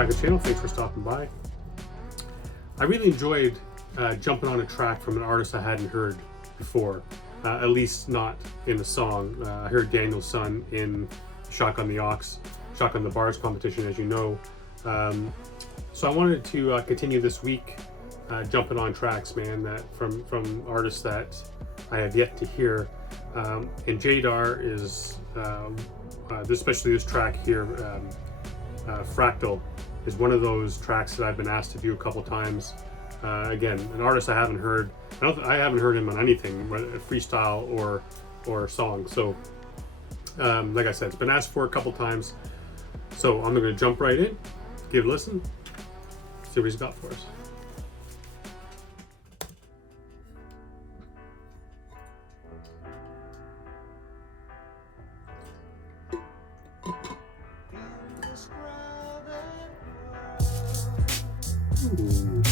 back to the channel. Thanks for stopping by. I really enjoyed jumping on a track from an artist I hadn't heard before, at least not in the song. I heard Daniel's Son in Shotgun the Bars competition, as you know. So I wanted to continue this week jumping on tracks, man, that from artists that I have yet to hear. And Jaydar is, especially this track here, Fractal, is one of those tracks that I've been asked to do a couple times. Again, an artist I haven't heard. I haven't heard him on anything, whether freestyle or song. So, like I said, it's been asked for a couple times. So I'm going to jump right in, give a listen, see what he's got for us. Ooh.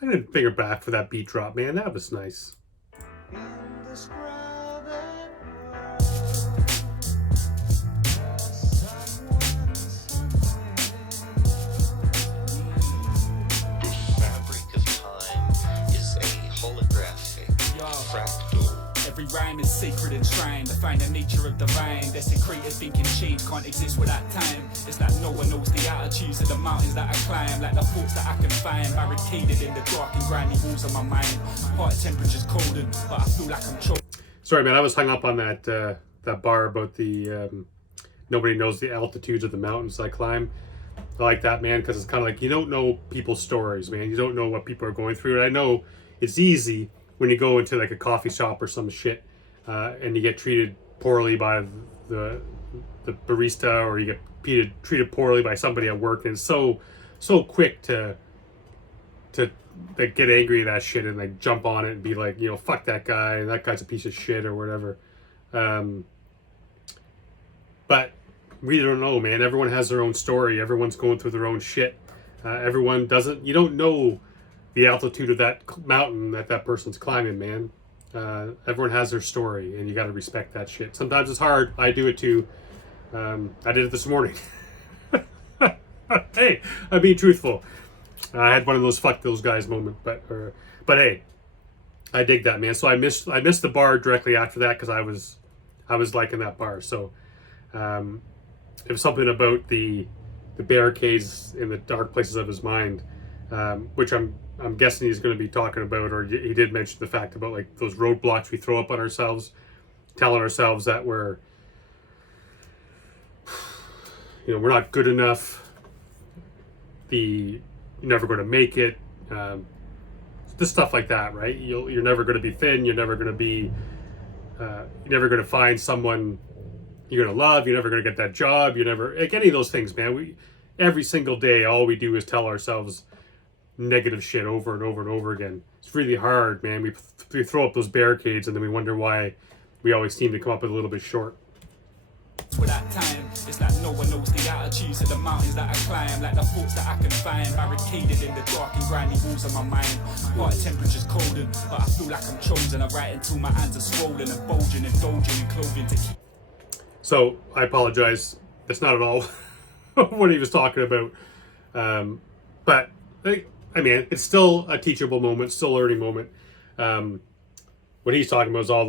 I didn't finger back for that beat drop, man. That was nice. Every rhyme is sacred and shrine. To find the nature of the rhyme, desecrated thinking change can't exist without time. It's like no one knows the altitudes of the mountains that I climb, like the thoughts that I can find, barricaded in the dark and grimy walls of my mind. Heart temperature's colder, but I feel like I'm choking. Sorry, man, I was hung up on that that bar about the nobody knows the altitudes of the mountains I climb. I like that, man, because it's kind of like you don't know people's stories, man. You don't know what people are going through. And I know it's easy when you go into like a coffee shop or some shit and you get treated poorly by the barista, or you get treated poorly by somebody at work, and it's so quick to like get angry at that shit and like jump on it and be like, you know, fuck that guy, that guy's a piece of shit or whatever. But we don't know, man. Everyone has their own story. Everyone's going through their own shit. You don't know the altitude of that mountain that person's climbing, man. Everyone has their story, and you got to respect that shit. Sometimes it's hard. I do it too. I did it this morning. Hey, I'm being truthful. I had one of those fuck those guys moment, but hey, I dig that, man. So I missed the bar directly after that because I was liking that bar. So it was something about the barricades in the dark places of his mind, which I'm guessing he's going to be talking about, or he did mention the fact about like those roadblocks we throw up on ourselves, telling ourselves that we're not good enough. You're never going to make it. Just stuff like that, right? You're never going to be thin. You're never going to find someone you're going to love. You're never going to get that job. You're never, like, any of those things, man. Every single day, all we do is tell ourselves negative shit over and over and over again. It's really hard, man. We throw up those barricades and then we wonder why we always seem to come up a little bit short. Without time, it's like no one knows the altitudes of the mountains that I climb, like the thoughts that I can find, barricaded in the dark and grimy walls of my mind. Heart temperature's colder, but I feel like I'm chosen. I write until my hands are swollen and bulging, indulging in clothing to keep. So I apologize. That's not at all what he was talking about. But I mean, it's still a teachable moment, still a learning moment. What he's talking about is all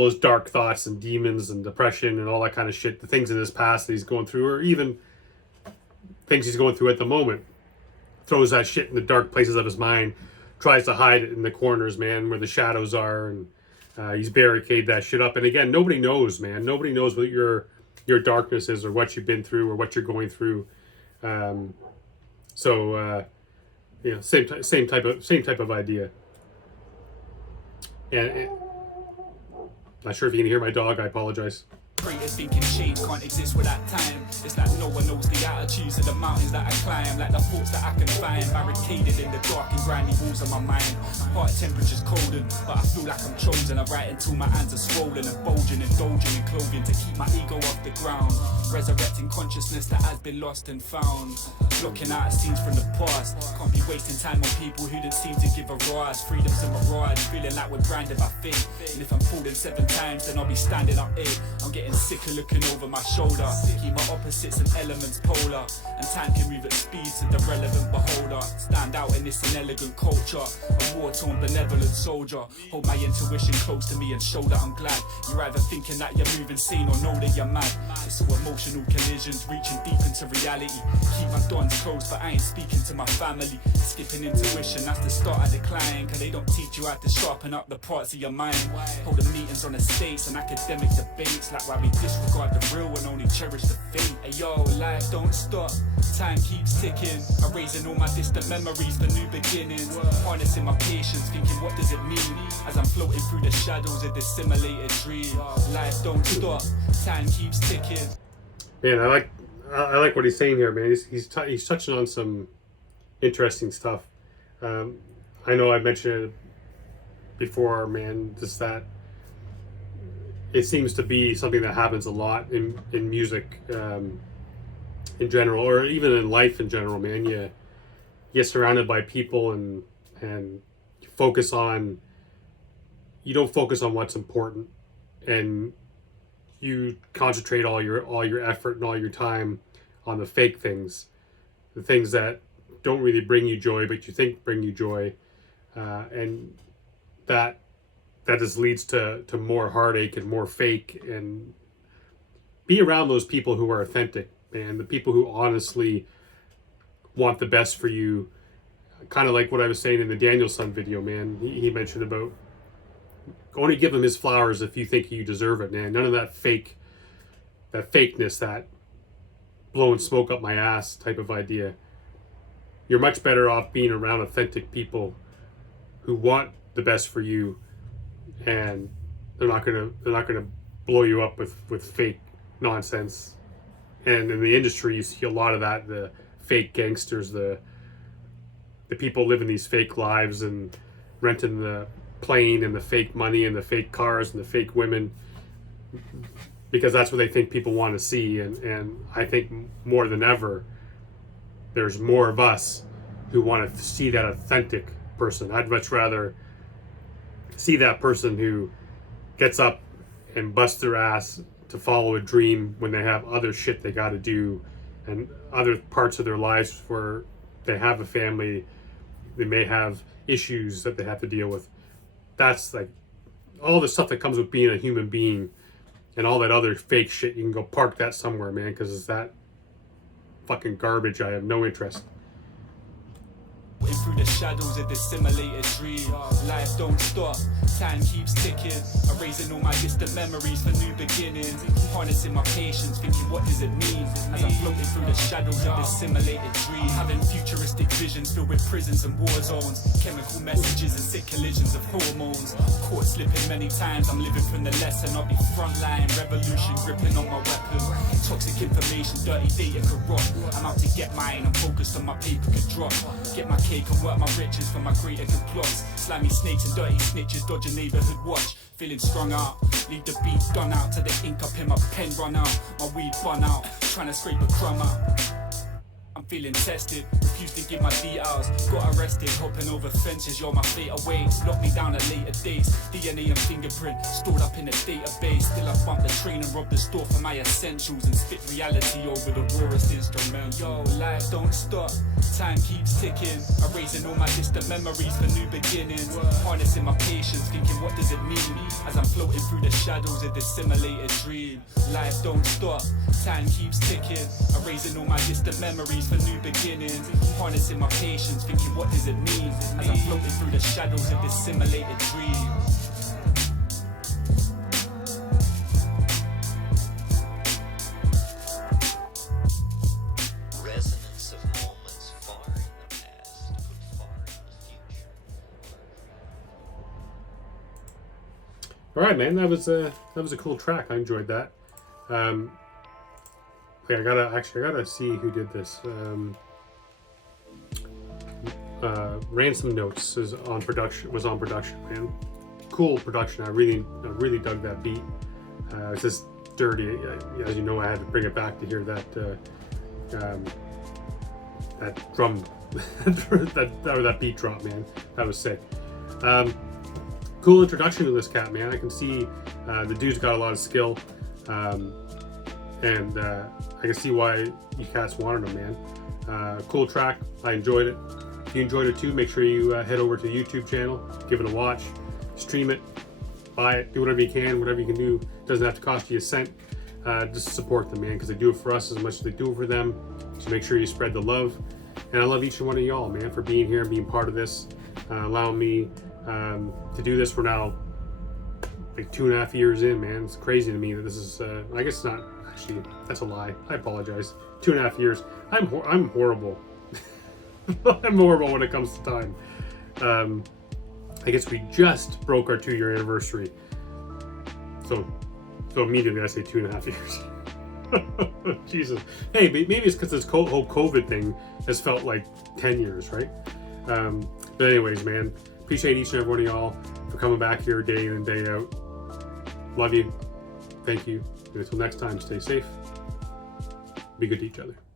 those dark thoughts and demons and depression and all that kind of shit, the things in his past that he's going through, or even things he's going through at the moment. Throws that shit in the dark places of his mind, tries to hide it in the corners, man, where the shadows are, and he's barricaded that shit up. And again, nobody knows, man. Nobody knows what your darkness is, or what you've been through, or what you're going through. Same type of idea. And not sure if you can hear my dog. I apologize. Frustrated thinking change can't exist without time. It's like no one knows the attitudes of the mountains that I climb. Like the thoughts that I can find, barricaded in the dark and grimy walls of my mind. Heart temperature's colder, but I feel like I'm chosen. I write until my hands are swollen and bulging, indulging in clothing to keep my ego off the ground. Resurrecting consciousness that has been lost and found. Blocking out scenes from the past. Can't be wasting time on people who didn't seem to give a rise. Freedom's a mirage, feeling like we're branded by fate. And if I'm falling 7 times, then I'll be standing up 8. I'm getting sicker looking over my shoulder. Keep my opposites and elements polar. And time can move at speed to the relevant beholder. Stand out in this inelegant culture. A war-torn benevolent soldier. Hold my intuition close to me and show that I'm glad. You're either thinking that you're moving sane or know that you're mad. It's all emotional collisions, reaching deep into reality. Keep my dawns close, but I ain't speaking to my family. Skipping intuition, that's the start of decline. Cause they don't teach you how to sharpen up the parts of your mind. Holding meetings on estates and academic debates. Like why we disregard the real and only cherish the fate. Hey yo, life don't stop, time keeps ticking. Erasing all my distant memories for new beginnings. Harnessing my patience, thinking what does it mean? As I'm floating through the shadows of this simulated dream. Life don't stop, time keeps ticking. Man, I like what he's saying here, man. He's touching on some interesting stuff. I know I mentioned it before, man. Just that it seems to be something that happens a lot in music in general, or even in life in general, man. You get surrounded by people and you focus on. You don't focus on what's important, and you concentrate all your effort and all your time on the fake things, the things that don't really bring you joy, but you think bring you joy, and that just leads to more heartache and more fake. And be around those people who are authentic, man. The people who honestly want the best for you. Kind of like what I was saying in the Danielson video, man. He mentioned about only give him his flowers if you think you deserve it, man. None of that fakeness, that blowing smoke up my ass type of idea. You're much better off being around authentic people who want the best for you, and they're not gonna blow you up with fake nonsense. And in the industry, you see a lot of that. The fake gangsters, the people living these fake lives and renting the plane and the fake money and the fake cars and the fake women, because that's what they think people want to see. And I think more than ever, there's more of us who want to see that authentic person. I'd much rather see that person who gets up and busts their ass to follow a dream when they have other shit they got to do and other parts of their lives where they have a family, they may have issues that they have to deal with. That's like all the stuff that comes with being a human being, and all that other fake shit. You can go park that somewhere, man, because it's that fucking garbage. I have no interest. Through the shadows of this simulated dream. Life don't stop, time keeps ticking. Erasing all my distant memories for new beginnings. Harnessing my patience, thinking what does it mean? As I'm floating through the shadows of this simulated dream. Having futuristic visions filled with prisons and war zones. Chemical messages and sick collisions of hormones. Caught slipping many times, I'm living from the lesson. I'll be frontline, revolution gripping on my weapon. Toxic information, dirty data could rot. I'm out to get mine, I'm focused on my paper could drop. Get my cake and work my riches for my greater good plots. Slimy snakes and dirty snitches dodge a neighborhood watch. Feeling strung out, leave the beat done out. To the ink up in my pen run out. My weed bun out, trying to scrape a crumb out. I'm feeling tested, refuse to give my details. Got arrested, hopping over fences, you're my fate awaits. Lock me down at later dates. DNA and fingerprint stored up in a database. Still I bump the train and rob the store for my essentials and spit reality over the rawest instrument. Yo, life don't stop, time keeps ticking. Erasing all my distant memories for new beginnings. Harnessing my patience, thinking what does it mean? As I'm floating through the shadows of this simulated dream. Life don't stop, time keeps ticking. Erasing all my distant memories for new beginnings. Harnessing my patience, thinking what does it mean? As I'm floating through the shadows of this simulated dream. Resonance of moments far in the past, but far in the future. All right, man, that was a cool track. I enjoyed that. Yeah, I gotta see who did this. Ransom Notes was on production, man. Cool production. I really dug that beat. It's just dirty. As you know, I had to bring it back to hear that that drum, that beat drop, man. That was sick. Cool introduction to this cat, man. I can see the dude's got a lot of skill, and I can see why you cats wanted him, man. Cool track. I enjoyed it. If you enjoyed it too, make sure you head over to the YouTube channel, give it a watch, stream it, buy it, do whatever you can, whatever you can do. It doesn't have to cost you a cent. Just support them, man, because they do it for us as much as they do it for them. So make sure you spread the love. And I love each and one of y'all, man, for being here and being part of this, allowing me to do this for now like 2.5 years in, man. It's crazy to me that this is, I guess it's not, actually, that's a lie. I apologize. 2.5 years. I'm horrible. I'm horrible when it comes to time. I guess we just broke our 2-year anniversary. So immediately I say 2.5 years. Jesus. Hey, maybe it's because this whole COVID thing has felt like 10 years, right? But anyways, man, appreciate each and every one of y'all for coming back here day in and day out. Love you. Thank you. And until next time, stay safe. Be good to each other.